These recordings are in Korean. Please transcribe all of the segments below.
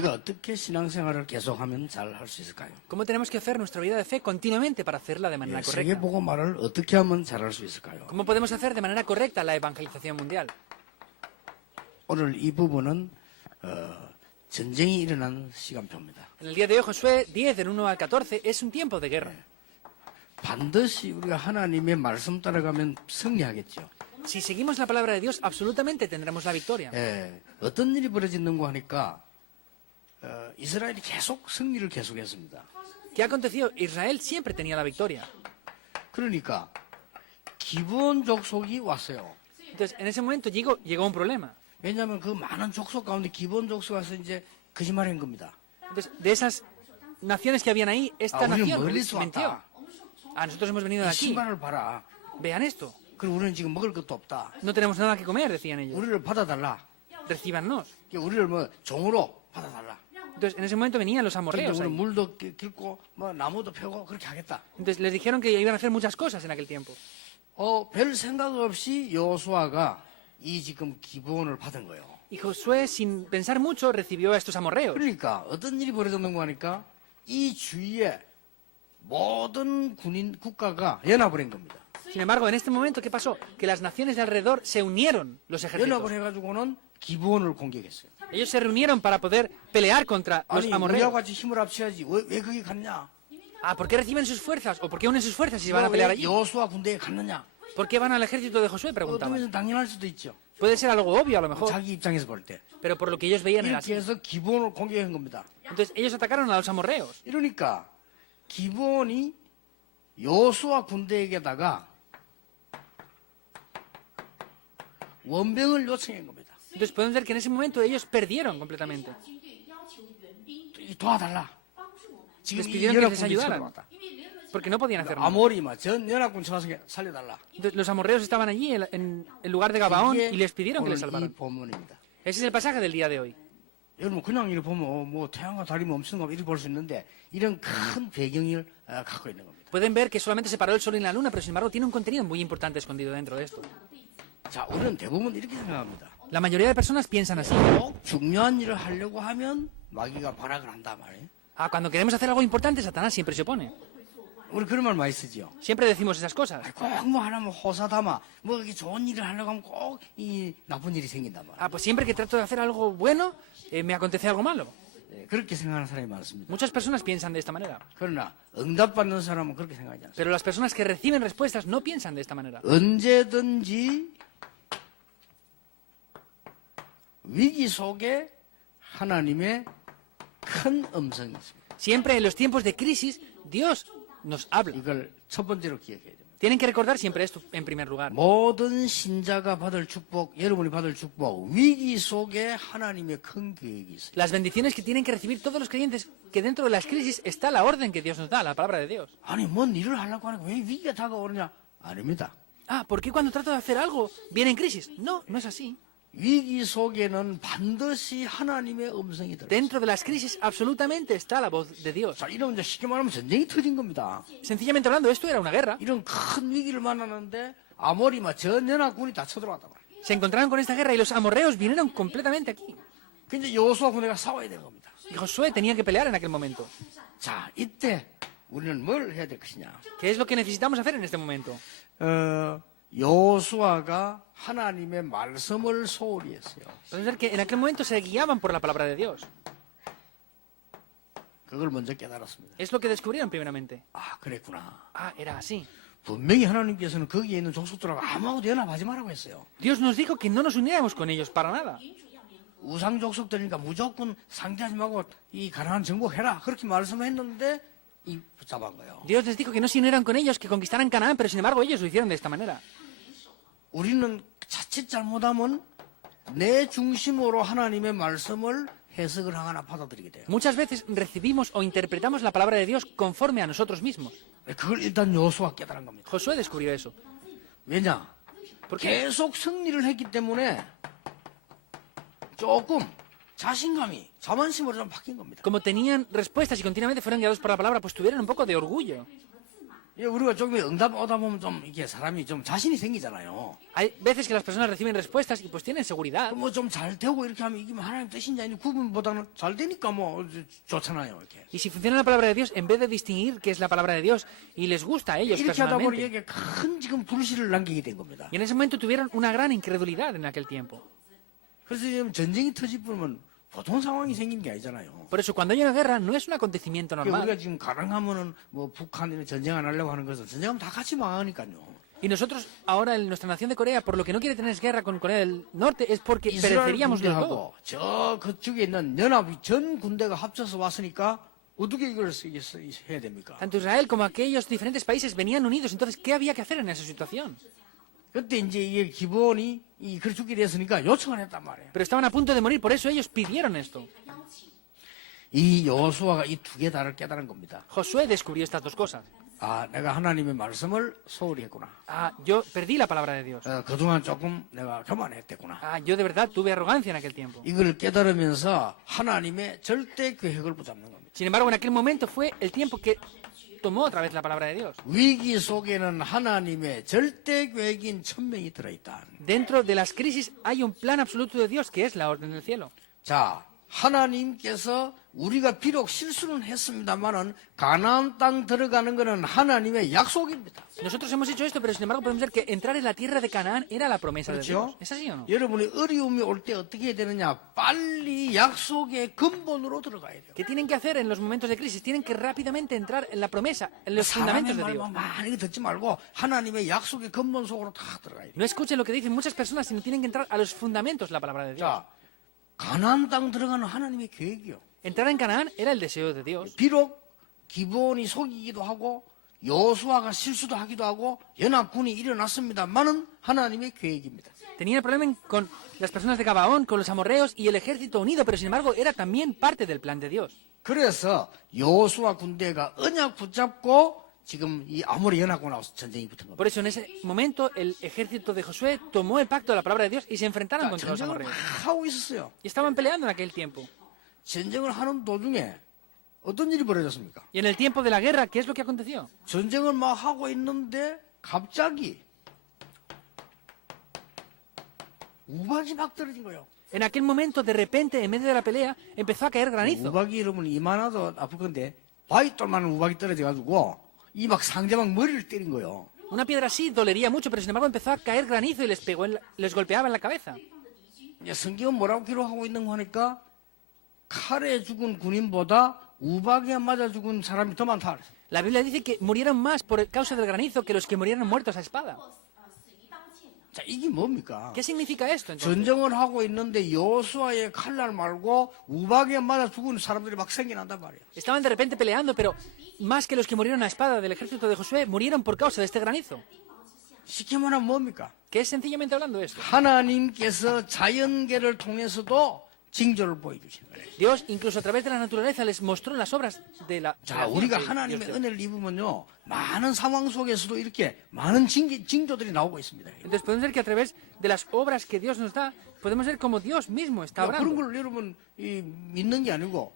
우리가 어떻게 신앙생활을 계속하면 잘 할 수 있을까요? ¿Cómo tenemos que hacer nuestra vida de fe continuamente para hacerla de manera correcta? 세계복음화를 어떻게 하면 잘 할 수 있을까요? ¿Cómo podemos hacer de manera correcta la evangelización mundial? 오늘 이 부분은 전쟁이 일어난 시간표입니다. En el día de hoy, Josué 10, del 1 al 14, es un tiempo de guerra. 반드시 우리가 하나님의 말씀 따라가면 승리하겠죠. Si seguimos la palabra de Dios, absolutamente tendremos la victoria. 어떤 일이 벌어지는가 하니까 이스라엘이 계속 승리를 계속했습니다. ¿Qué ha acontecido? Israel siempre tenía la victoria. 그러니까 기브온 족속이 왔어요. Entonces, en ese momento llegó un problema. 왜냐하면 그 많은 족속 가운데 기브온 족속 와서 이제 거짓말한 겁니다. Entonces, de esas naciones que habían ahí, esta 우리는 nación 멀리서 mintió. 왔다. Nosotros hemos venido 이 de aquí. 신발을 봐라. Vean esto. 그럼 우리는 지금 먹을 것도 없다. No tenemos nada que comer, decían ellos. 우리를 받아달라. Recíbannos. 우리를 뭐 종으로 받아달라. Entonces, en ese momento venían los 그런데 amorreos 우리는 ahí. 물도 길고 뭐 나무도 펴고 그렇게 하겠다. Entonces, les dijeron que iban a hacer muchas cosas en aquel tiempo. 별 생각 없이 여호수아가 이 지금 기브온을 받은 거예요. Y Josué, sin pensar mucho, recibió a estos amorreos. 그러니까 어떤 일이 벌어졌는가 하니까 이 주위에 모든 군인 국가가 연합을 한 겁니다. Sin embargo, en este momento, ¿qué pasó? Que las naciones de alrededor se unieron, los ejércitos. 연합을 해가지고는 기브온을 공격했어요. Ellos se reunieron para poder pelear contra los 아니 amorreos. 우리하고 같이 힘을 합쳐야지 왜 거기 갔냐? ¿Por qué reciben sus fuerzas? ¿O por qué unen sus fuerzas si se van a pelear 왜 allí? 여호수아 군대에 갔느냐? ¿Por qué van al ejército de Josué? 어떤 Preguntaban. 면에서 당연할 수도 있죠. Puede ser algo obvio a lo mejor, 자기 입장에서 볼 때. pero por lo que ellos veían era 이렇게 así. 해서 기브온을 공격한 겁니다. Entonces ellos atacaron a los amorreos. 이러니까 기브온이 여호수아 군대에게다가 원병을 요청한 겁니다. Entonces podemos ver que en ese momento ellos perdieron completamente. 도와달라. 지금 Les 이 pidieron que les 연합군이 ayudaran, 쳐들어왔다. porque no podían hacer nada. 아모리마 전 연합군 쳐서 살려달라. Entonces, los amorreos estaban allí en el lugar de Gabaón y les pidieron que les 오늘 이 salvaran. 본문입니다. Ese es el pasaje del día de hoy. 여러분 그냥 이렇게 보면 뭐 태양과 달이 멈추는 거 이렇게 볼 수 있는데 이런 큰 배경을 갖고 있는 겁니다. Pueden ver que solamente se paró el sol y la luna, pero sin embargo tiene un contenido muy importante escondido dentro de esto. 자, 우리는 대부분 이렇게 생각합니다. La mayoría de personas piensan así. 꼭 중요한 일을 하려고 하면 마귀가 발악을 한단 말이에요. Cuando queremos hacer algo importante, Satanás siempre se opone. 우리 그런 말 많이 쓰죠. Siempre decimos esas cosas. 꼭 뭐 하나면 호사다마 뭐 이렇게 좋은 일을 하려고 하면 꼭 이 나쁜 일이 생긴단 말이에요. Pues siempre que trato de hacer algo bueno, me acontece algo malo. 그렇게 생각하는 사람이 많습니다. Muchas personas piensan de esta manera. 그러나 응답받는 사람은 그렇게 생각하지 않습니다. Pero las personas que reciben respuestas no piensan de esta manera. 언제든지 위기 속에 하나님의 큰 음성이 있습니다. Siempre en los tiempos de crisis, Dios nos habla. 이걸 첫 번째로 기억해야 됩니다. Tienen que recordar siempre esto en primer lugar. 모든 신자가 받을 축복, 여러분이 받을 축복, 위기 속에 하나님의 큰 계획이 있어요. Las bendiciones que tienen que recibir todos los creyentes, que dentro de las crisis está la orden que Dios nos da, la palabra de Dios. 아니, 뭔 일을 하려고 하니까 왜 위기가 다가오느냐? 아닙니다. ¿Por qué cuando trato de hacer algo viene en crisis? No, no es así. 위기 속에는 반드시 하나님의 음성이 들어요. Dentro de las crisis absolutamente está la voz de Dios. 자, 이러면 이제 쉽게 말하면 전쟁이 터진 겁니다. Sencillamente hablando, esto era una guerra. 이런 큰 위기를 만나는데 아모리마 전 연합군이 다 쳐들어왔단 말이에요. Se encontraron con esta guerra y los amorreos vinieron completamente aquí. 그 이제 여호수아 군대가 싸워야 되는 겁니다. Y Josué tenía que pelear en aquel momento. 자, 이때 우리는 뭘 해야 될 것이냐? ¿Qué es lo que necesitamos hacer en este momento? 여호수아가 하나님의 말씀을 소홀히 했어요. Podemos ver que en aquel momento se guiaban por la palabra de Dios. 그걸 먼저 깨달았습니다. Es lo que descubrieron primeramente. 그랬구나. Era así. 분명히 하나님께서는 거기에 있는 족속들하고 아무하고도 연합하지 말라고 했어요. Dios nos dijo que no nos uniéramos con ellos para nada. 우상 족속들이니까 무조건 상대하지 말고 이 가나안 정복해라. 그렇게 말씀했는데 붙잡은 거예요. Dios les dijo que no se unieran con ellos, que conquistaran Canaán, pero sin embargo ellos lo hicieron de esta manera. 우리는 자칫 잘못하면 내 중심으로 하나님의 말씀을 해석을 하거나 받아들이게 돼요. Muchas veces recibimos o interpretamos la palabra de Dios conforme a nosotros mismos. 그걸 일단 여호수아가 깨달은 겁니다. Josué descubrió eso. 왜냐? 계속 승리를 했기 때문에 조금 자신감이 자만심으로 좀 바뀐 겁니다. Como tenían respuestas y continuamente fueron guiados por la palabra, pues tuvieron un poco de orgullo. 예, 우리가 조금 응답 오다 보면 좀 이게 사람이 좀 자신이 생기잖아요. Hay veces que las personas reciben respuestas y pues tienen seguridad. 뭐 좀 잘 되고 이렇게 하면 이게 하나님 뜻인지 아닌지 구분보다는 잘 되니까 뭐 좋잖아요. 이렇게. Y si funciona la palabra de Dios, en vez de distinguir qué es la palabra de Dios y les gusta a ellos 이렇게 하다 보니 personalmente. 이게 큰 지금 불씨를 남기게 된 겁니다. Y en ese momento tuvieron una gran incredulidad en aquel tiempo. 그래서 지금 전쟁이 터질 뿐면 보통 상황이 생긴 게 아니잖아요. Por eso, cuando hay una guerra, no es un acontecimiento 그러니까 우리가 normal. 지금 가능하면은 뭐 북한이나 전쟁 안 하려고 하는 것은 전쟁하면 다 같이 망하니까요. Y nosotros, ahora, en nuestra nación de Corea, por lo que no quiere tener guerra con Corea del Norte, es porque 이스라엘 pereceríamos los dos. 군대하고 저 그쪽에 있는 연합이 전 군대가 합쳐서 왔으니까 어떻게 이걸 해야 됩니까? Tanto Israel como aquellos diferentes países venían unidos. Entonces, ¿qué había que hacer en esa situación? 그때 이제 이게 기본이 그렇게 죽게 됐으니까 요청을 했단 말이에요. Pero estaban a punto de morir, por eso ellos pidieron esto. 이 여호수아가 이 두 개 다를 깨달은 겁니다. Josué descubrió estas dos cosas. 아, 내가 하나님의 말씀을 소홀히 했구나. Ah, yo perdí la palabra de Dios. 그동안 조금 내가 교만했댔구나. Ah, yo de verdad tuve arrogancia en aquel tiempo. 이걸 깨달으면서 하나님의 절대 계획을 붙잡는 겁니다. Sin embargo, en aquel momento fue el tiempo que tomó otra vez la palabra de Dios. 위기 속에는 하나님의 절대 계획인 천명이 들어있다. Dentro de las crisis hay un plan absoluto de Dios que es la orden del cielo. 자, 하나님께서 우리가 비록 실수는 했습니다만은 가나안 땅 들어가는 것은 하나님의 약속입니다. Nosotros hemos hecho esto, pero sin embargo podemos ver que entrar en la tierra de Canaán era la promesa de Dios. 그렇죠? ¿Es así o no? 여러분이 어려움이 올 때 어떻게 해야 되느냐? 빨리 약속의 근본으로 들어가야 돼요. ¿Qué tienen que hacer en los momentos de crisis? Tienen que rápidamente entrar en la promesa, en los fundamentos 사람의 de Dios. 말만 많이 듣지 말고 하나님의 약속의 근본 속으로 다 들어가야 돼요. No escuchen lo que dicen muchas personas, sino tienen que entrar a los fundamentos de la palabra de Dios. 자, 가나안 땅 들어가는 하나님의 계획이요. Entrar en Canaán era el deseo de Dios. 비록 기본이 속이기도 하고 여호수아가 실수도 하기도 하고 연합군이 일어났습니다만은 하나님의 계획입니다. Tenía el problema con las personas de Gabaón, con los amorreos y el ejército unido, pero sin embargo era también parte del plan de Dios. 그래서 여호수아 군대가 언약 붙잡고 지금 이 아모리 연합군하고 전쟁이 붙은 겁니다. Por eso en ese momento el ejército de Josué tomó el pacto de la palabra de Dios y se enfrentaron 자, contra los 전쟁을 막 amorreos. 하고 있었어요. Y estaban peleando en aquel tiempo. 전쟁을 하는 도중에 어떤 일이 벌어졌습니까? Y en el tiempo de la guerra, ¿qué es lo que aconteció? 전쟁을 막 하고 있는데 갑자기 우박이 막 떨어진 거예요. En aquel momento, de repente, en medio de la pelea, empezó a caer granizo. 우박이 여러분 이만하도 아플 건데 바위돌만한 우박이 떨어져가지고 이 막 상대방 머리를 때린 거예요. Una piedra así dolería mucho, pero sin embargo empezó a caer granizo y les pegó, les golpeaba en la cabeza. 이제 성경은 뭐라고 기록하고 있는 거 하니까 칼에 죽은 군인보다 우박에 맞아 죽은 사람이 더 많다. La Biblia dice que murieron más por causa del granizo que los que murieron muertos a espada. 자, 이게 뭡니까? ¿Qué significa esto entonces? 전쟁을 하고 있는데 여호수아의 칼날 말고 우박에 맞아 죽은 사람들이 막 생겨난단 말이에요. Estaban de repente peleando, pero más que los que murieron a espada del ejército de Josué, murieron por causa de este granizo. 쉽게 말하면 뭡니까? ¿Qué es sencillamente hablando esto? 하나님께서 자연계를 통해서도 징조를 보여주신 거예요. Dios, incluso a través de la naturaleza, les mostró las obras de la 자, creación 우리가 que Dios 하나님의 dio. 은혜를 입으면요, 많은 상황 속에서도 이렇게 많은 징조들이 나오고 있습니다. Entonces podemos ver que a través de las obras que Dios nos da, podemos ver cómo Dios mismo está 그러니까 그런 obrando. 걸 여러분 믿는 게 아니고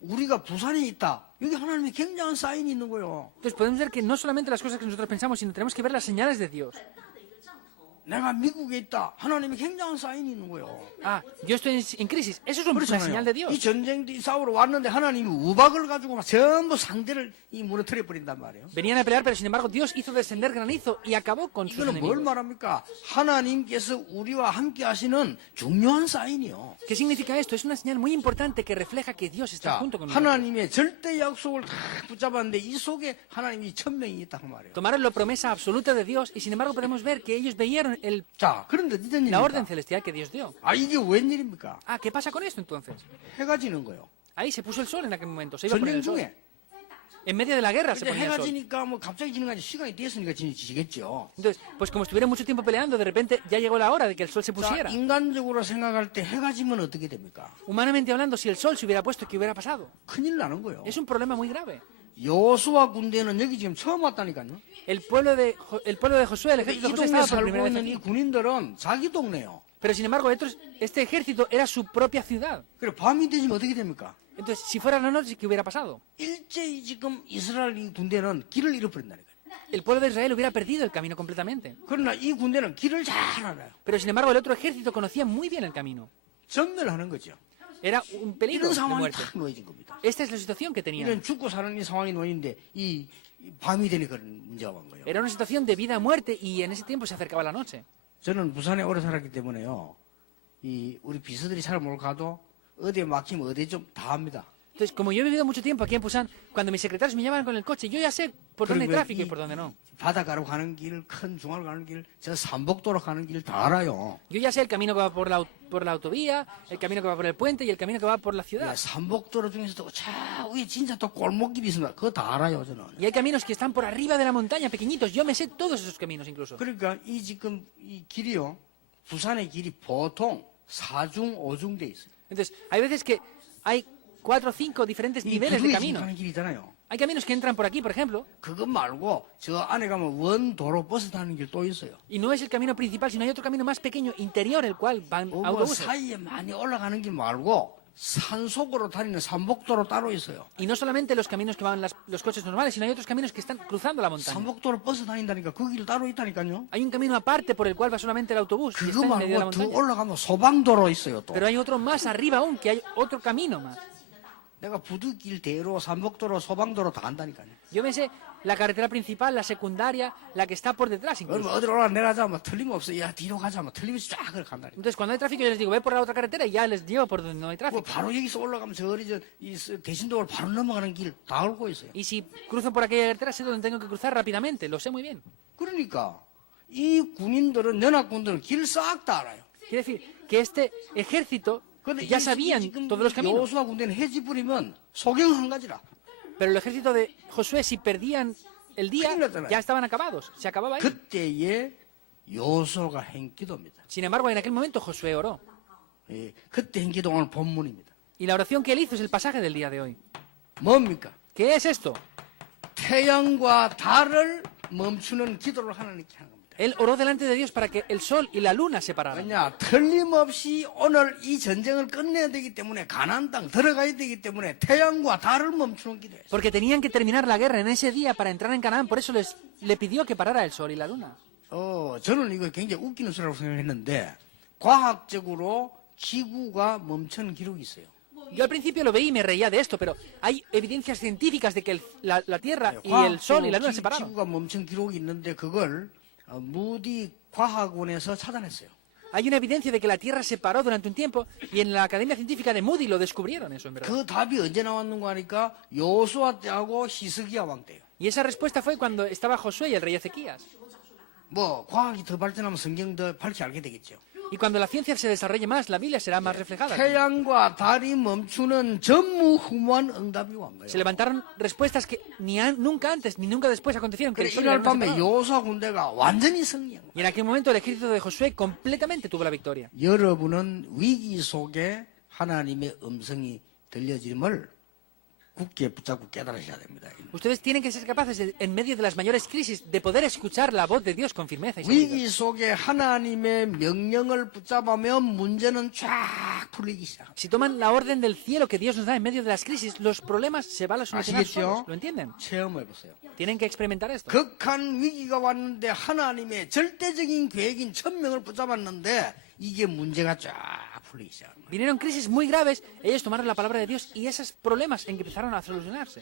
우리가 부산에 있다. 여기 하나님의 굉장한 사인이 있는 거예요. Entonces podemos ver que no solamente las cosas que nosotros pensamos, sino tenemos que ver las señales de Dios. 내가 미국에 있다. 하나님의 굉장한 사인이 있는 거예요. Ah, yo estoy en crisis. Eso es una señal de 이 Dios. 전쟁이 싸우러 왔는데 하나님이 우박을 가지고 막 전부 상대를 무너뜨려 버린단 말이에요. Venían a pelear, pero sin embargo Dios hizo descender granizo y acabó con sus 이거는 뭘 enemigos. 말합니까? 하나님께서 우리와 함께 하시는 중요한 사인이요. ¿Qué significa esto? Es una señal muy importante que refleja que Dios está 자, junto con nosotros. 하나님의 절대 약속을 다 붙잡았는데 이 속에 하나님이 천명이 있다 그 말이에요. Tomaron la promesa absoluta de Dios y sin embargo podemos ver que ellos veían 자, 그런데 어떤 la orden 일입니까? celestial que Dios dio. 아, 이게 웬일입니까? Ah, ¿qué pasa con esto entonces? 해가 지는 거예요. Ahí se puso el sol en aquel momento, se iba a poner 전쟁 el sol. 중에. En medio de la guerra se 근데 ponía el 해가 sol. 지니까 뭐 갑자기 지는 거 아니라 시간이 됐으니까 지겠죠. Entonces, pues como estuvieron mucho tiempo peleando, de repente ya llegó la hora de que el sol se 자, pusiera. 인간적으로 생각할 때 해가 지면 어떻게 됩니까? Humanamente hablando, si el sol se hubiera puesto, ¿qué hubiera pasado? 큰일 나는 거예요. Es un problema muy grave. 여호수아 군대는 여기 지금 처음 왔다니까요. El pueblo de Josué, el 근데 ejército 이 de Josué 동네 estaba por 살고 primera vez 있는 이 aquí. 군인들은 자기 동네요. Pero sin embargo, este ejército era su propia ciudad. 그래 밤이 되면 어떻게 됩니까? Entonces, si fuera la noche, ¿qué hubiera pasado? 일제히 지금 이스라엘 이 군대는 길을 잃어버린다니까요. el pueblo de Israel hubiera perdido el camino completamente. 그러나 이 군대는 길을 잘 알아요. Pero sin embargo, el otro ejército conocía muy bien el camino. 전멸하는 거죠. Era un peligro 이런 de 상황이 muerte. 딱 놓여진 겁니다. Esta es la situación que tenían. 이런 죽고 사는 이 상황이 놓이는데 이 밤이 되니까 그런 문제가 온 거예요. Era una situación de vida a muerte y en ese tiempo se acercaba la noche. 저는 부산에 오래 살았기 때문에요. 이 우리 비서들이 잘 못 가도 어디에 막히면 어디 좀 다 합니다. Entonces, como yo he vivido mucho tiempo aquí en Busan, cuando mis secretarios me llaman con el coche, yo ya sé por dónde hay 그리고 tráfico y por dónde no. 바닷가로 가는 길, 큰 중화로 가는 길, 저 삼복도로 가는 길 다 알아요. Yo ya sé el camino que va por la autovía, el camino que va por el puente y el camino que va por la 예, ciudad. 삼복도로 중에서도 저 위에 진짜 또 골목길이 있습니다. 그거 다 알아요, 저는. Y hay caminos que están por arriba de la montaña, pequeñitos. Yo me sé todos esos caminos incluso. 그러니까 이 지금 이 길이요, 부산의 길이 보통 4중, 5중 돼 있어요. Entonces, hay veces que hay 4 o 5 diferentes 이 niveles de 부두에 camino. 가는 길이 있잖아요. Hay caminos que entran por aquí, por ejemplo, 그것 말고 저 안에 가면 원도로 버스 타는 길 또 있어요. y no es el camino principal, sino hay otro camino más pequeño, interior, el cual van 뭐 autobuses. 사이에 많이 올라가는 길 말고 산속으로 다니는 삼복도로 따로 있어요. Y no solamente los caminos que van los coches normales, sino hay otros caminos que están cruzando la montaña. 삼복도로 버스 다닌다니까 그 길 따로 있다니까요. Hay un camino aparte por el cual va solamente el autobús y 그거 está en medio de la 말고 더 montaña. 올라가면 소방도로 있어요 또. Pero hay otro más arriba aún, que hay otro camino más. 내가 부두길 대로 삼복도로 소방도로 다 간다니까요. Yo me sé la carretera principal, la secundaria, la que está por detrás 그러면 incluso. 어디로 올라내려자 뭐 틀림없어. 야 뒤로 가자 뭐 틀림없이 쫙 그렇게 간다니까. Entonces, cuando hay tráfico, yo les digo, ve por la otra carretera y ya les llevo por donde no hay 뭐 tráfico. 바로 여기서 올라가면 저리 이 대신도를 바로 넘어가는 길 다 알고 있어요. Y si cruzo por aquella carretera, sé dónde tengo que cruzar rápidamente, lo sé muy bien. 그러니까 이 군인들은 연합군들은 길 싹 다 알아요. Quiere decir que este ejército 근데 ya sabían 지금 todos los caminos. 여호수아 군대는 해지 부리면 소경 한 가지라. Pero el ejército de Josué, si perdían el día, 큰일 났잖아요. ya estaban acabados. Se acababa ahí. 그때에 여호수아가 한 기도입니다. Sin embargo, en aquel momento Josué oró. 예, 그때 한 기도가 오늘 본문입니다. Y la oración que él hizo es el pasaje del día de hoy. 뭡니까? ¿Qué es esto? 태양과 달을 멈추는 기도를 하나님께 하는 겁니다. Él oró delante de Dios para que el sol y la luna se pararan. 왜냐? 틀림없이 오늘 이 전쟁을 끝내야 되기 때문에 가나안 땅 들어가야 되기 때문에 태양과 달을 멈추는 기도예요. Porque tenían que terminar la guerra en ese día para entrar en Canaán. Por eso le pidió que parara el sol y la luna. 저는 이거 굉장히 웃기는 소리라고 생각했는데 과학적으로 지구가 멈춘 기록이 있어요. Yo al principio lo veí y me reía de esto, pero hay evidencias científicas de que la Tierra y el sol y la luna se pararon. 지구가 멈춘 기록이 있는데 그걸 무디 과학원에서 찾아냈어요. Hay una evidencia de que la Tierra se paró durante un tiempo y en la Academia Científica de Moody lo descubrieron eso, en verdad. 그 답이 언제 나왔는가 하니까 여호수아 때하고 히스기야 왕 때요. Y esa respuesta fue cuando estaba Josué y el rey Ezequías. 뭐 과학이 더 발전하면 성경 더 밝히 알게 되겠죠. Y cuando la ciencia se desarrolle más, la Biblia será más reflejada. 태양과 달이 멈추는 전무후무한 응답이 온 거예요. Se levantaron respuestas que nunca antes ni nunca después acontecieron. Que el 그래 sol y la 이날 luna se 밤에 pararon. 여호수아 군대가 완전히 승리한 거예요. Y en aquel momento el ejército de Josué completamente tuvo la victoria. 여러분은 위기 속에 하나님의 음성이 들려짐을 굳게 붙잡고 깨달으셔야 됩니다. Ustedes tienen que ser capaces, en medio de las mayores crisis, de poder escuchar la voz de Dios con firmeza y seguridad. 위기 속에 하나님의 명령을 붙잡으면 문제는 쫙 풀리기 시작합니다. Si toman la orden del cielo que Dios nos da en medio de las crisis, los problemas se van a solucionar 아시겠죠? solos. ¿Lo entienden? 체험해 보세요. Tienen que experimentar esto. 극한 위기가 왔는데 하나님의 절대적인 계획인 천명을 붙잡았는데 이게 문제가 쫙 풀리기 시작합니다. Vinieron crisis muy graves, ellos tomaron la palabra de Dios y esos problemas empezaron a solucionarse.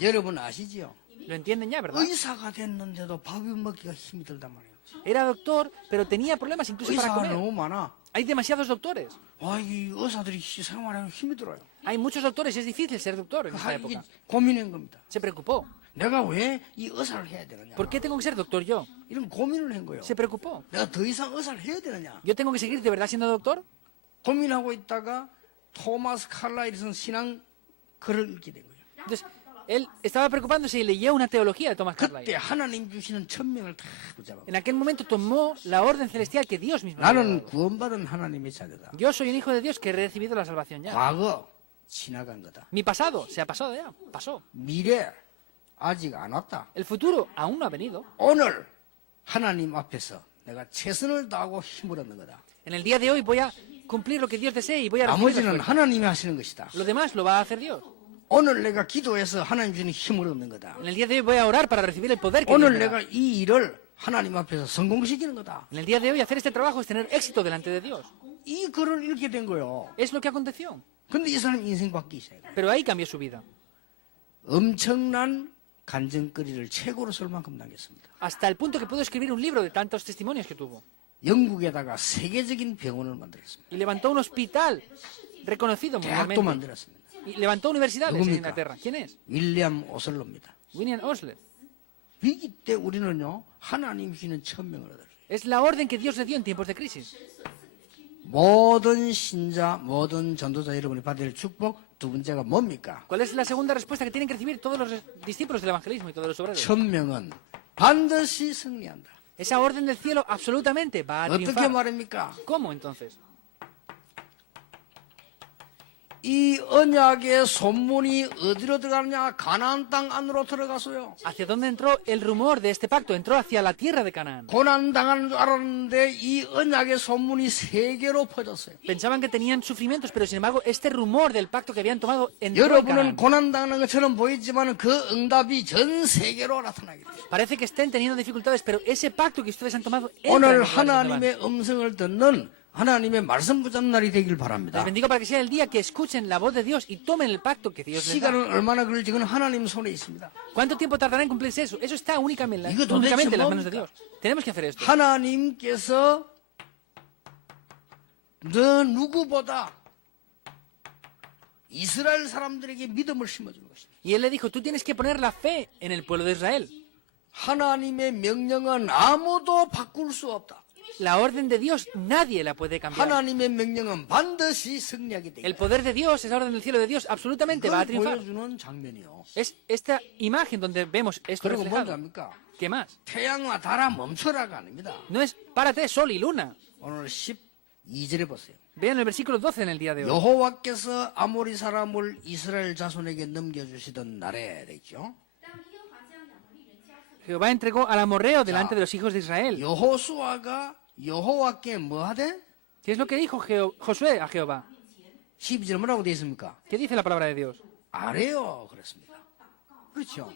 여러분 아시지요? ¿Lo entienden ya, verdad? 의사가 됐는데도 밥이 먹기가 힘이 들단 말이에요. Era doctor, pero tenía problemas incluso para 의사가 comer. 너무 많아. Hay demasiados doctores. 이 의사들이 생활하기 힘이 들어요. Hay muchos doctores, es difícil ser doctor en esta 이게 época. 고민한 겁니다. Se preocupó. 내가 왜 이 의사를 해야 되느냐? ¿Por qué tengo que ser doctor yo? 이런 고민을 한 거예요. Se preocupó. 내가 더 이상 의사를 해야 되느냐? ¿Yo tengo que seguir de verdad siendo doctor? 고민하고 있다가 토마스 칼라일슨 신앙 글을 읽게 된 거예요. Entonces, él estaba preocupándose y leyó una teología de Thomas 그때 Carlyle. 하나님 주시는 천명을 다 붙잡아. En aquel momento tomó la orden celestial que Dios mismo le había 나는 dado. 구원받은 하나님의 자녀다. Yo soy un hijo de Dios que he recibido la salvación ya. 과거 지나간 거다. Mi pasado se ha pasado ya, pasó. 미래 아직 안 왔다. El futuro aún no ha venido. 오늘 하나님 앞에서 내가 최선을 다하고 힘을 얻는 거다. En el día de hoy voy a cumplir lo que Dios desee y voy a recibir las 나머지는 fuerzas. 하나님이 하시는 것이다. Lo demás lo va a hacer Dios. 오늘 내가 기도해서 하나님 주는 힘을 얻는 거다. En el día de hoy voy a orar para recibir el poder que Dios 오늘 me da. 내가 이 일을 하나님 앞에서 성공시키는 거다. En el día de hoy hacer este trabajo es tener éxito delante de Dios. 이 글을 읽게 된 거예요. Es lo que aconteció. 근데 이 사람 인생 바뀌기 시작해요. Pero ahí cambió su vida. 엄청난 간증거리를 책으로 쓸 만큼 남겼습니다. Hasta el punto que pudo escribir un libro de tantos testimonios que tuvo. 영국에다가 세계적인 병원을 만들었습니다. Y levantó un hospital reconocido 대학도 mundialmente. 만들었습니다. Y levantó universidades en 누굽니까? Inglaterra. ¿Quién es? 윌리엄 오슬로입니다. William Osler. 위기 때 우리는요, 하나님 주시는 천명을 얻어요. Es la orden que Dios le dio en tiempos de crisis. 모든 신자, 모든 전도자 여러분이 받을 축복 두 번째가 뭡니까? ¿Cuál es la segunda respuesta que tienen que recibir todos los discípulos del evangelismo y todos los obreros? 천명은 반드시 승리한다. Esa orden del cielo absolutamente va a 어떻게 triunfar. 말입니까? ¿Cómo entonces? 이 언약의 소문이 어디로 들어가느냐? 가나안 땅 안으로 들어가서요. ¿Hacia dónde entró el rumor de este pacto? Entró hacia la tierra de Canaán. 고난 당하는 줄 알았는데 이 언약의 소문이 세계로 퍼졌어요. Pensaban que tenían sufrimientos, pero sin embargo este rumor del pacto que habían tomado entró en 여러분은 Canaán. 고난 당하는 것처럼 보이지만 그 응답이 전 세계로 나타나게 돼요. Parece que estén teniendo dificultades, pero ese pacto que ustedes han tomado entra en 오늘 los lugares donde van. 하나님의 음성을 듣는 하나님의 말씀 붙잡는 날이 되길 바랍니다. Les bendigo para que sea el día que escuchen la voz de Dios y tomen el pacto que Dios les da. 시간은 얼마나 걸릴지 그건 하나님 손에 있습니다. ¿Cuánto tiempo tardará en cumplirse eso? Eso está únicamente, 이거 도대체 únicamente en las manos de 뭡니까? Dios. Tenemos que hacer esto. 하나님께서 너 누구보다 이스라엘 사람들에게 믿음을 심어준 것입니다. Y él le dijo, tú tienes que poner la fe en el pueblo de Israel. 하나님의 명령은 아무도 바꿀 수 없다. La orden de Dios nadie la puede cambiar. 하나님의 명령은 반드시 승리하게 El 되겠다. poder de Dios, esa orden del cielo de Dios, absolutamente va a 이걸 triunfar. 보여주는 장면이요. Es esta imagen donde vemos esto 그리고 뭔지 reflejado. 압니까? ¿Qué más? 태양아 달아 멈춰라가 아닙니다. No es párate, sol y luna. 오늘 12절에 보세요. Vean el versículo 12 en el día de hoy. 여호와께서 아모리 사람을 이스라엘 자손에게 넘겨주시던 날에 되죠. Jehová entregó al amorreo delante de los hijos de Israel. 여호수아가 여호와께 뭐 하대? ¿Qué es lo que dijo Josué a Jehová? 12절 뭐라고 되어 있습니까? ¿Qué dice la palabra de Dios? 아래요 그랬습니다. 그렇죠.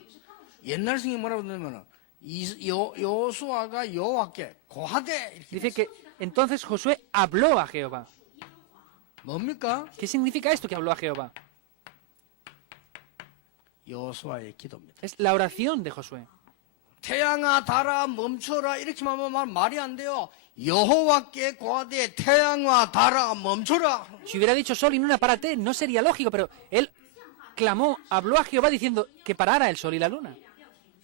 옛날 성경 뭐라고 되냐면 여호수아가 여호와께 고하되 이렇게 Dice que entonces Josué habló a Jehová. 뭡니까? ¿Qué significa esto que habló a Jehová? 여호수아의 기도입니다. Es la oración de Josué. 태양아 달아 멈춰라 이렇게 하면 말이 안 돼요. 여호와께 고하되 태양아 달아 멈춰라. Si hubiera dicho sol y luna, párate, no sería lógico, pero él clamó, habló a Jehová diciendo que parara el sol y la luna.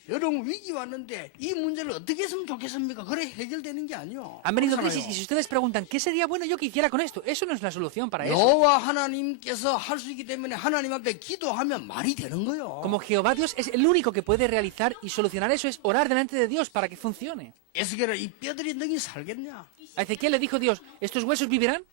여러분 위기 왔는데 이 문제를 어떻게 했으면 좋겠습니까? 그래 해결되는 게 아니요. Han venido 그렇잖아요. crisis y si ustedes preguntan, ¿qué sería bueno yo que hiciera con esto? Eso no es la solución para eso. 여호와 하나님께서 할 수 있기 때문에 하나님 앞에 기도하면 말이 되는 거예요. Como Jehová Dios es el único que puede realizar y solucionar eso, es orar delante de Dios para que funcione. 에스겔아 이 뼈들이 능히 살겠냐? A Ezequiel le dijo Dios, ¿estos huesos vivirán?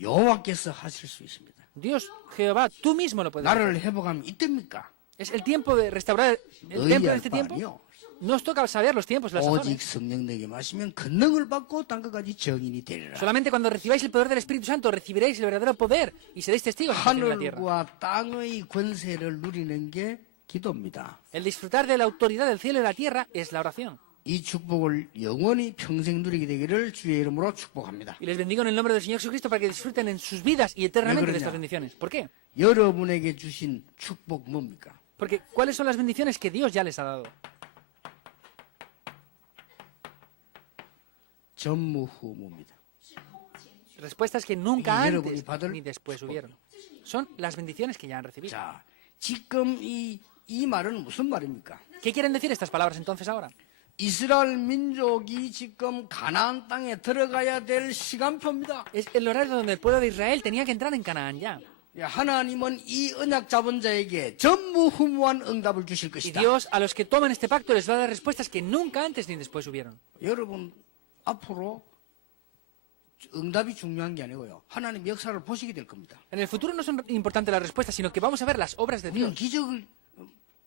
여호와께서 하실 수 있습니다. Dios, Jehová, tú mismo lo puedes hacer. 나를 회복하면 이때입니까? ¿Es el tiempo de restaurar el templo en este tiempo? 아니요. No os toca saber los tiempos, las 오직 sazones. 성령 내게 마시면 권능을 받고 땅끝까지 정인이 되리라. Solamente cuando recibáis el poder del Espíritu Santo recibiréis el verdadero poder y seréis testigos en la tierra. 하늘과 땅의 권세를 누리는 게 기도입니다. El disfrutar de la autoridad del cielo y la tierra es la oración. 이 축복을 영원히 평생 누리게 되기를 주의 이름으로 축복합니다. Y les bendigo en el nombre del Señor Jesucristo para que disfruten en sus vidas y eternamente de 그러냐? estas bendiciones. ¿Por qué? 여러분에게 주신 축복 뭡니까? Porque ¿cuáles son las bendiciones que Dios ya les ha dado? 전무후무입니다. Respuestas que nunca Y 여러분이 antes 받을 ni después hubieron. Son las bendiciones que ya han recibido. 자, 지금 이 말은 무슨 말입니까? ¿Qué quieren decir estas palabras entonces ahora? 이스라엘 민족이 지금 가나안 땅에 들어가야 될 시간표입니다. Es el horario donde el pueblo de Israel tenía que entrar en Canaán ya. 하나님은 이 언약 잡은 자에게 전무후무한 응답을 주실 Y 것이다. Dios a los que toman este pacto les va a dar respuestas que nunca antes ni después hubieron. 여러분 앞으로 응답이 중요한 게 아니고요. 하나님 역사를 보시게 될 겁니다. En el futuro no son importantes las respuestas, sino que vamos a ver las obras de 우리는 Dios. 기적을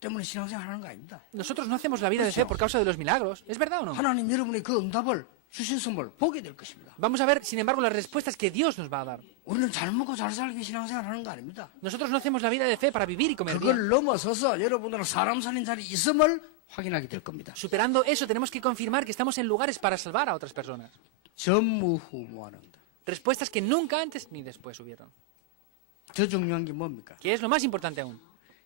때문에 신앙생활 하는 거 아닙니다. Nosotros no hacemos la vida de fe por causa de los milagros. ¿Es verdad o no? 하나님 여러분의 그 응답을 주신 선물 보게 될 것입니다. Vamos a ver, sin embargo, las respuestas que Dios nos va a dar. 우리는 잘 먹고 잘 살기 신앙생활 하는 거 아닙니다. Nosotros no hacemos la vida de fe para vivir y comer bien. 그걸 넘어서서 여러분들은 사람 살린 자리 있음을 확인하게 될 겁니다. Superando eso, tenemos que confirmar que estamos en lugares para salvar a otras personas. 전무후무한 응답. Respuestas que nunca antes ni después hubieron. 더 중요한 게 뭡니까? Que es lo más importante aún.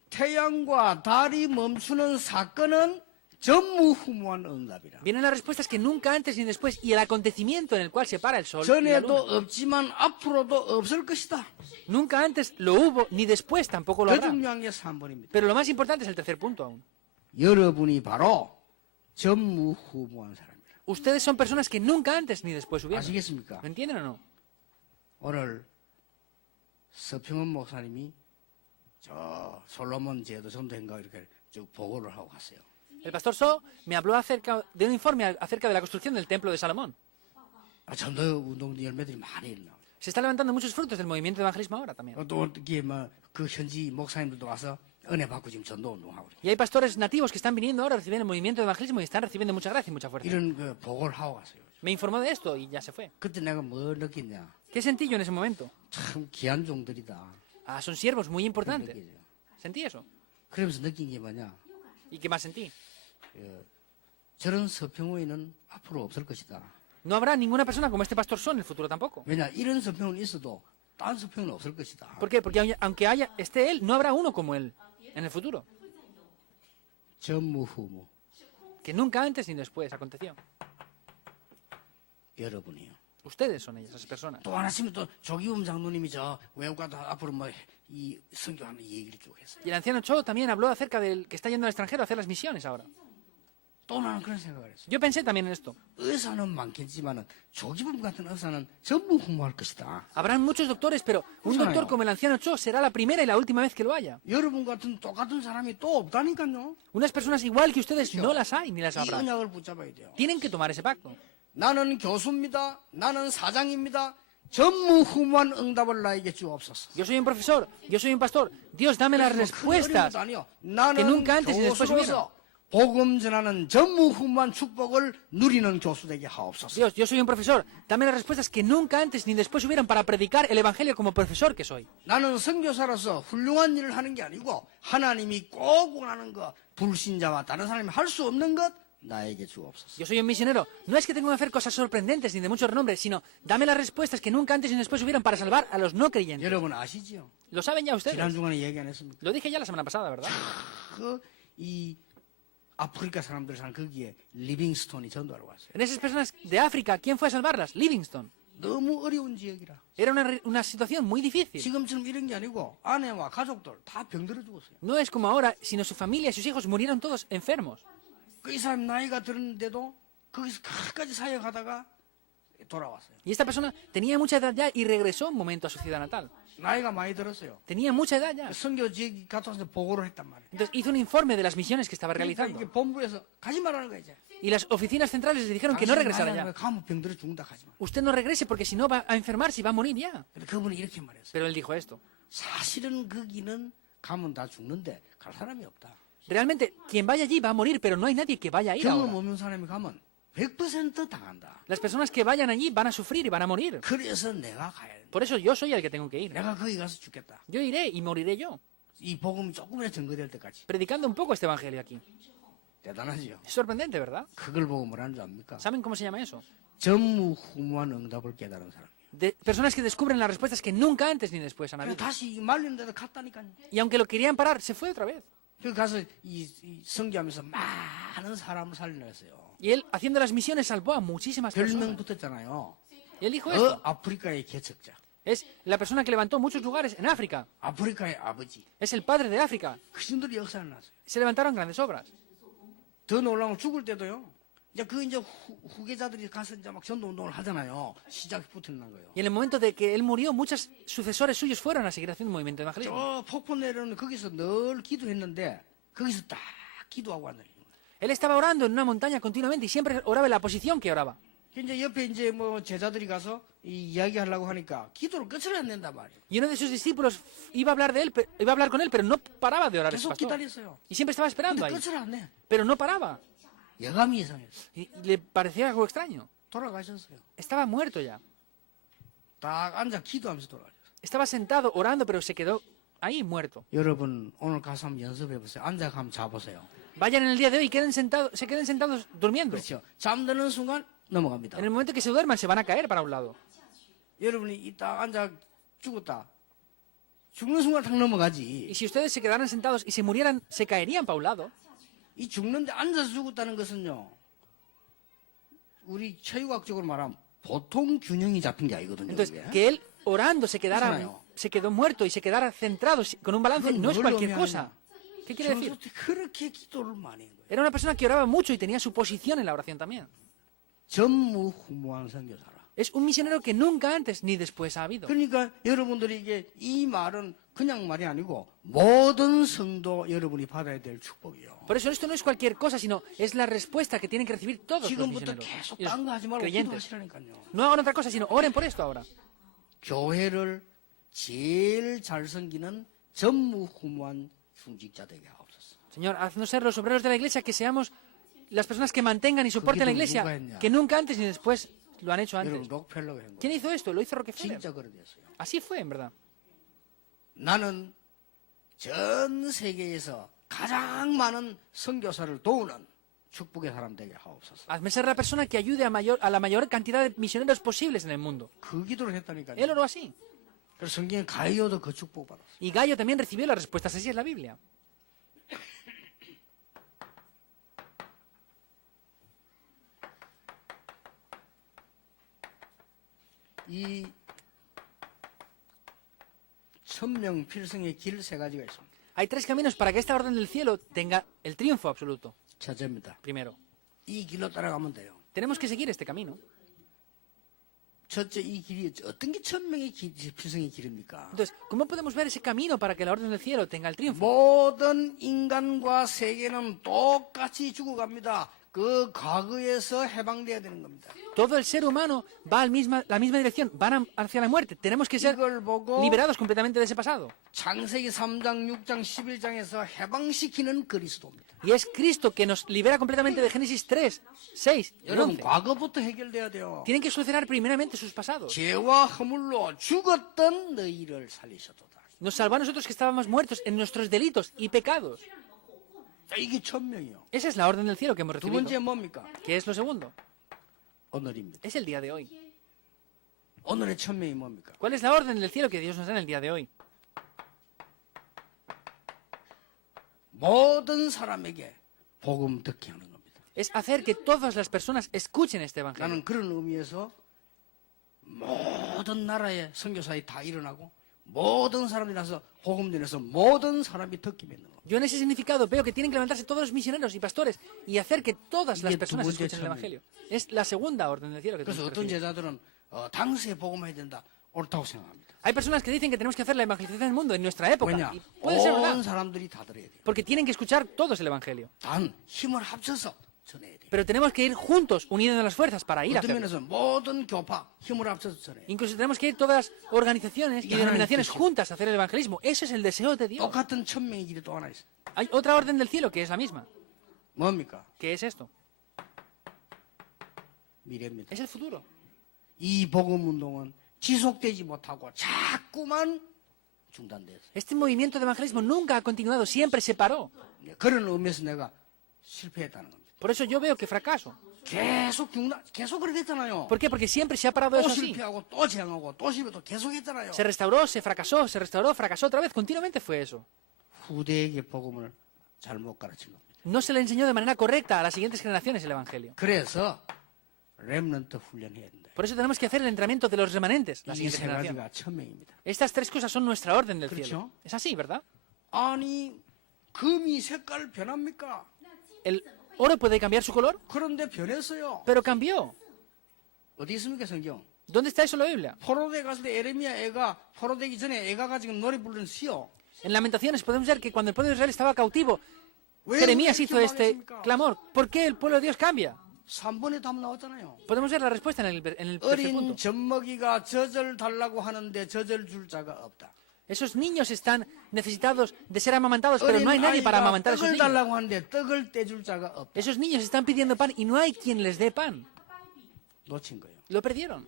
태양과 달이 멈추는 사건은 전무후무한 응답이라. Vienen las respuestas que nunca antes ni después y el acontecimiento en el cual se para el sol y la 전에도 luna. 없지만 앞으로도 없을 것이다. Nunca antes lo hubo ni después tampoco lo 더 habrá. 중요한 게 3번입니다. Pero lo más importante es el tercer punto aún. 여러분이 바로 전무후무한 사람이라. Ustedes son personas que nunca antes ni después hubieron. 아시겠습니까? ¿Me entienden o no? 오늘 서평원 목사님이 저 솔로몬 제도 전도인가 이렇게 쭉 보고를 하고 갔어요. El pastor So me habló acerca de un informe acerca de la construcción del templo de Salomón. 전도 운동 열매들이 많이 있나. Se están levantando muchos frutos del movimiento de evangelismo ahora también. 또 어떻게 뭐그 현지 목사님들도 와서 은혜 받고 지금 전도 운동하고 그래요. Y hay pastores nativos que están viniendo ahora a recibir el movimiento de evangelismo y están recibiendo mucha gracia y mucha fuerza. 이런 그 보고를 하고 갔어요. Me informó de esto y ya se fue. 그때 내가 뭐 느꼈냐? ¿Qué sentí yo en ese momento? 참 귀한 종들이다. Ah, son siervos muy importantes. 느끼죠. Sentí eso. 그러면서 느낀 게 뭐냐? ¿Y qué más sentí? 저런 서평호에는 앞으로 없을 것이다. No habrá ninguna persona como este pastor So en el futuro tampoco. 왜냐? 이런 서평은 있어도 딴 서평은 없을 것이다. ¿Por qué? Porque aunque esté él, no habrá uno como él en el futuro. 전무후무 Que nunca antes ni después aconteció. 여러분이요. Ustedes son ellas, esas personas. 또 하나씩 또 조기범 장로님이 저 외국 가도 앞으로 뭐 이 선교하는 얘기를 쭉 했어요. Y el anciano Cho también habló acerca del que está yendo al extranjero a hacer las misiones ahora. 또 나는 그런 생각을 했어요. Yo pensé también en esto. 의사는 많겠지만은 조기범 같은 의사는 전무후무할 것이다. Habrán muchos doctores, pero un Claro. doctor como el anciano Cho será la primera y la última vez que lo haya. 여러분 같은 똑같은 사람이 또 없다니까요. Unas personas igual que ustedes no las hay ni las 이 habrá. 언약을 붙잡아야 돼요. Tienen que tomar ese pacto. 나는 교수입니다. 나는 사장입니다. 전무후무한 응답을 나에게 주옵소서. Yo soy un profesor, yo soy un pastor. Dios, dame las respuestas. 아니요. que 나는 nunca antes y después 교수로서 복음 전하는 전무후무한 축복을 누리는 교수 되게 하옵소서. Dios, yo soy un profesor. Dame las respuestas que nunca antes ni después hubieran para predicar el evangelio como profesor que soy. 나는 선교사로서 훌륭한 일을 하는 게 아니고 하나님이 꼭 원하는 것, 불신자와 다른 사람이 할 수 없는 것 나에게 주옵소서. Yo soy un misionero. No es que tenga que hacer cosas sorprendentes ni de mucho renombre, sino dame las respuestas que nunca antes ni después hubieran para salvar a los no creyentes. 여러분 아시죠? Lo saben ya ustedes. 지난 주간에 얘기 안 했습니까? Lo dije ya la semana pasada, ¿verdad? 이 아프리카 사람들 사는 거기에 리빙스톤이 전도하러 왔어요. En esas personas de África, ¿quién fue a salvarlas? Livingston. 너무 어려운 지역이라. Era una situación muy difícil. 지금처럼 이런 게 아니고 아내와 가족들 다 병들어 죽었어요. No es como ahora, sino su familia y sus hijos murieron todos enfermos. 그 이 사람 나이가 들었는데도 거기서 끝까지 사역하다가 돌아왔어요. Y esta persona tenía mucha edad ya y regresó un momento a su ciudad natal. 나이가 많이 들었어요. Tenía mucha edad ya. 선교 지역 갔다 와서 보고를 했단 말이에요. Entonces hizo un informe de las misiones que estaba 그러니까 realizando. 이게 본부에서 가지 말라는 거야 이제. Y las oficinas centrales le dijeron que no regresara ya. 가면 병들어 죽는다 가지 마. Usted no regrese porque si no va a enfermarse y va a morir ya. 근데 그분이 이렇게 말했어요. Pero él dijo esto. 사실은 거기는 가면 다 죽는데 갈 사람이 없다. Realmente, quien vaya allí va a morir, pero no hay nadie que vaya a ir 경험 ahora. 없는 사람이 가면 100% 당한다. Las personas que vayan allí van a sufrir y van a morir. 그래서 내가 가야 돼. Por eso yo soy el que tengo que ir. 내가 거기 가서 죽겠다. Yo iré y moriré yo, 이 복음이 조금이라도 증거될 때까지. predicando un poco este evangelio aquí. 대단하지요. Es sorprendente, ¿verdad? 그걸 보고 뭐라는 줄 압니까? ¿Saben cómo se llama eso? 전무후무한 응답을 깨달은 사람. De personas que descubren las respuestas que nunca antes ni después han 그래서 habido. 다시 말리는데도 갔다니까요. Y aunque lo querían parar, se fue otra vez. 그 가서 이 성교하면서 많은 사람을 살려냈어요. Y él, haciendo las misiones, salvó a muchísimas 별명 personas. 붙었잖아요. Y él dijo esto. 아프리카의 개척자. Es la persona que levantó muchos lugares en África. 아프리카의 아버지. Es el padre de África. 그 정도로 역사를 났어요. Se levantaron grandes obras. 더 놀라운 건 죽을 때도요. 이제 그 이제 후계자들이 가서 이제 막 전도 운동을 하잖아요. 시작이 붙어난 거예요. Y en el momento de que él murió, muchos sucesores suyos fueron a seguir haciendo un movimiento de evangelismo. 저 폭포 내려오는 거기서 늘 기도했는데 거기서 딱 기도하고 왔는 거예요. Él estaba orando en una montaña continuamente y siempre oraba en la posición que oraba. 이제 옆에 이제 뭐 제자들이 가서 이 이야기하려고 하니까 기도를 끝을 안 낸단 말이에요. Y uno de sus discípulos iba a hablar de él, iba a hablar con él, pero no paraba de orar ese 계속 pastor. 기다렸어요. Y siempre estaba esperando 근데 ahí, 끝을 안 내. pero no paraba. 예감이 이상했어. Y le parecía algo extraño. 돌아가셨어요. Estaba muerto ya. 딱 앉아 기도하면서 돌아가셨어요. Estaba sentado orando, pero se quedó ahí muerto. 여러분 오늘 가서 한번 연습해 보세요. 앉아 한번 자보세요. Vayan en el día de hoy y se queden sentados durmiendo. 그렇죠. 잠드는 순간 넘어갑니다. En el momento que se duerman se van a caer para un lado. 여러분이 이따 앉아 죽었다. 죽는 순간 탁 넘어가지. Y si ustedes se quedaran sentados y se murieran, se caerían para un lado. 이 죽는데 앉아서 죽었다는 것은요. 우리 체육학적으로 말하면 보통 균형이 잡힌 게 아니거든요. Entonces, 이게. que él orando se Claro. quedó muerto y se quedara centrado con un balance, no es cualquier 의미하냐? cosa. ¿Qué quiere decir? 평소 때 그렇게 기도를 많이 한 거예요. Era una persona que oraba mucho y tenía su posición en la oración también. 전무후무한 선교사라. Es un misionero que nunca antes ni después ha habido. 그러니까 여러분들이 이게 이 말은 그냥 말이 아니고 모든 성도 여러분이 받아야 될 축복이요. Por eso esto no es cualquier cosa, sino es la respuesta que tienen que recibir todos los 지금부터 misioneros 계속 y los 딴 거 하지 말고 creyentes. 기도하시라니까요. No hagan otra cosa, sino oren por esto ahora. 교회를 제일 잘 섬기는 전무후무한 중직자 되게 하옵소서. Señor, haznos ser los obreros de la iglesia, que seamos las personas que mantengan y soporten la iglesia, que nunca antes ni después lo han hecho antes. 여러분 록펠러가 한 거. ¿Quién hizo esto? Lo hizo Rockefeller. 진짜 그래 됐어요. Así fue, en verdad. 나는 전 세계에서 가장 많은 선교사를 도우는 축복의 사람 되게 하옵소서. Hazme ser la persona que ayude a la mayor cantidad de misioneros posibles en el mundo. 그 기도를 했다니까요. Él oró así. 그래서 성경에 가이오도 그 축복 받았어요. Y Gallo también recibió las respuestas, así es la Biblia. 이 천명 필승의 길 세 가지가 있습니다. Hay tres caminos para que esta orden del cielo tenga el triunfo absoluto. 첫째입니다. Primero, 이 길로 따라가면 돼요. tenemos que seguir este camino. 첫째 이 길이 어떤 게 천명의 필승의 길입니까? Entonces, ¿cómo podemos ver ese camino para que la orden del cielo tenga el triunfo? 모든 인간과 세계는 똑같이 죽어갑니다. 그 과거에서 해방돼야 되는 겁니다. Todo el ser humano va la misma dirección, hacia la muerte. Tenemos que ser 이걸 보고 liberados completamente de ese pasado. 창세기 3장, 6장, 11장에서 해방시키는 그리스도입니다. Y es Cristo que nos libera completamente de Génesis 3, 6 y 여러분 11. 과거부터 해결돼야 돼요. Tienen que solucionar primeramente sus pasados. 죄와 허물로 죽었던 너희를 살리셨도다. Nos salvó a nosotros que estábamos muertos en nuestros delitos y pecados. 자, 이게 천명이요. Esa es la orden del cielo que hemos 두 recibido. 번째 뭡니까? ¿Qué es lo segundo? 오늘입니다. Es el día de hoy. 오늘의 천명이 뭡니까? ¿Cuál es la orden del cielo que Dios nos da en el día de hoy? 모든 사람에게 복음 듣게 하는 겁니다. Es hacer que todas las personas escuchen este evangelio. 나는 그런 의미에서 모든 나라의 선교사에 다 일어나고 모든 사람들이 나서 복음 전해서 모든 사람이 듣게 맺는 겁니다. Yo en ese significado veo que tienen que levantarse todos los misioneros y pastores y hacer que todas las I게 personas 두 번째 escuchen el 천명. evangelio. Es la segunda orden del cielo que 그래서 tenemos que 어떤 recibir. 제자들은 당시에 복음해야 된다. 옳다고 생각합니다. Hay personas que dicen que tenemos que hacer la evangelización del mundo en nuestra época. 왜냐? Y puede ser 온 verdad, 사람들이 다 들어야 돼요. porque tienen que escuchar todos el evangelio. 단 힘을 합쳐서 전해야 돼요. Pero tenemos que ir juntos, uniendo las fuerzas para ir a 어떤 hacerlo. 면에서 모든 교파 힘을 합쳐서 전해요. Incluso tenemos que ir todas organizaciones y Y denominaciones ha나님 뜻이요. juntas a hacer el evangelismo. Ese es el deseo de Dios. 똑같은 천명의 길이 또 하나 있어요. Hay otra orden del cielo que es la misma. 뭡니까? ¿Qué es esto? 미래입니다. Es el futuro. 이 복음 운동은 지속되지 못하고 자꾸만 중단돼서 Este movimiento de evangelismo nunca ha continuado, siempre se paró. 그런 의미에서 내가 실패했다는 겁니다. Por eso yo veo que fracaso. 계속 그렇게 했잖아요. ¿Por qué? Porque siempre se ha parado 또 eso así. 실패하고 또 재앙하고 또 실패 또 계속 했잖아요. Se restauró, se restauró, fracasó otra vez. Continuamente fue eso. 후대에게 복음을 잘못 가르친 겁니다. No se le enseñó de manera correcta a las siguientes generaciones el evangelio. 그래서 렘넌트 훈련해야 된다. Por eso tenemos que hacer el entrenamiento de los remanentes, la 이 siguiente 세 generación. 가지가 천명입니다. Estas tres cosas son nuestra orden del 그렇죠? cielo. Es así, ¿verdad? 아니 금이 색깔 변합니까? El oro puede cambiar su color, 그런데 변했어요. pero cambió. 어디 있습니까 성경? ¿Dónde está eso en la Biblia? 포로대 갔을 때 에레미야 애가 포로되기 전에 애가 지금 노래 부르는 시요. En Lamentaciones podemos ver que cuando el pueblo de Israel estaba cautivo, 왜 Jeremías 이렇게 hizo este 망했습니까? clamor. ¿Por qué el pueblo de Dios cambia? 3번에 답 나왔잖아요. Podemos ver la respuesta en el tercer 어린 punto. 젖먹이가 젖을 달라고 하는데 젖을 줄 자가 없다. Esos niños están necesitados de ser amamantados, pero no hay nadie para 아이가 amamantar a esos 떡을 niños. 달라고 하는데 떡을 떼줄 자가 없다. Esos niños están pidiendo pan y no hay quien les dé pan. 놓친 거예요. Lo perdieron.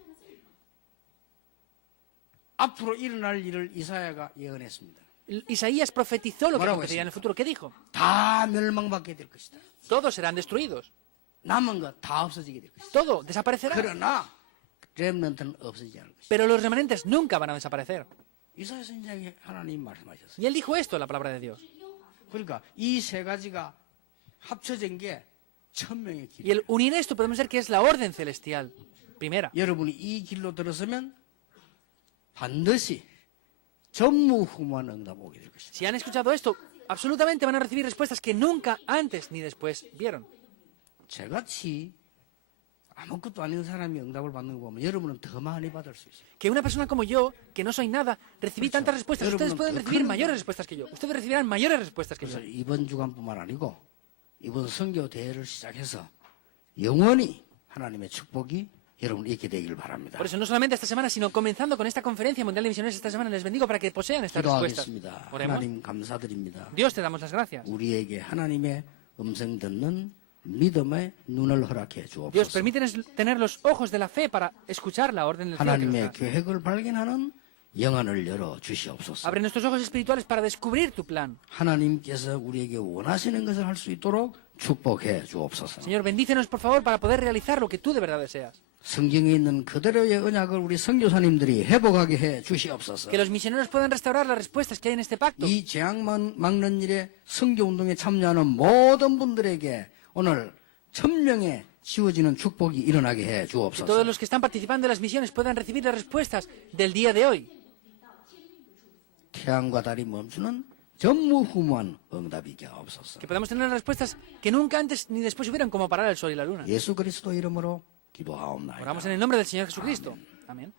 앞으로 일어날 일을 이사야가 예언했습니다. Isaías profetizó lo que Bueno, acontecería en el futuro. ¿Qué dijo? 다 멸망받게 될 것이다. Todos serán destruidos. 남은 거 다 없어지게 될 것이다. Todo desaparecerá. 그러나 렘넌트는 없어지지 않을 것이다. Pero los remanentes nunca van a desaparecer. 이사야 선지자에게 하나님 말씀하셨어요. Y él dijo esto en la palabra de Dios. 그러니까 이 세 가지가 합쳐진 게 천명의 Y 길. el unir esto podemos ver que es la orden celestial. Primera. 여러분이 이 길로 들어서면 반드시 전무후무한 응답 오게 될 것이다. Si han escuchado esto, absolutamente van a recibir respuestas que nunca antes ni después vieron. 저같이 아무것도 아닌 사람이 응답을 받는 거 보면 여러분은 더 많이 받을 수 있어요. Que una persona como yo, que no soy nada, recibí tantas respuestas. Ustedes pueden recibir mayores respuestas que yo. Ustedes recibirán mayores respuestas que yo. 그래서 이번 주간뿐만 아니고 이번 선교 대회를 시작해서 영원히 하나님의 축복이 여러분 있게 되길 바랍니다. Por eso, no solamente esta semana, sino comenzando con esta conferencia mundial de misiones esta semana, les bendigo para que posean estas respuestas. 기도하겠습니다. Oremos. 하나님 감사드립니다. Dios, te damos las gracias. 우리에게 하나님의 음성 듣는 믿음의 눈을 허락해 Dios, 주옵소서. permítenos tener los ojos de la fe para escuchar la orden del cielo. que nos 하나님의 das. 계획을 발견하는 영안을 열어 주시옵소서. Abre nuestros ojos espirituales para descubrir tu plan. 하나님께서 우리에게 원하시는 것을 할 수 있도록 축복해 주옵소서. Señor, bendícenos, por favor, para poder realizar lo que tú de verdad deseas. 성경에 있는 그대로의 언약을 우리 선교사님들이 회복하게 해 주시옵소서. Que los misioneros puedan restaurar las respuestas que hay en este pacto. 이 재앙 막는 일에 선교운동에 참여하는 모든 분들에게 오늘 천명에 씌워지는 축복이 일어나게 해 Que todos 주옵소서. los que están participando en las misiones puedan recibir las respuestas del día de hoy. 태양과 달이 멈추는 전무후무한 응답이 있게 하옵소서. Que podamos tener las respuestas que nunca antes ni después hubieran, como parar el sol y la luna. 예수 그리스도 이름으로 기도하옵나이다. Oramos en el nombre del Señor Jesucristo. Amén.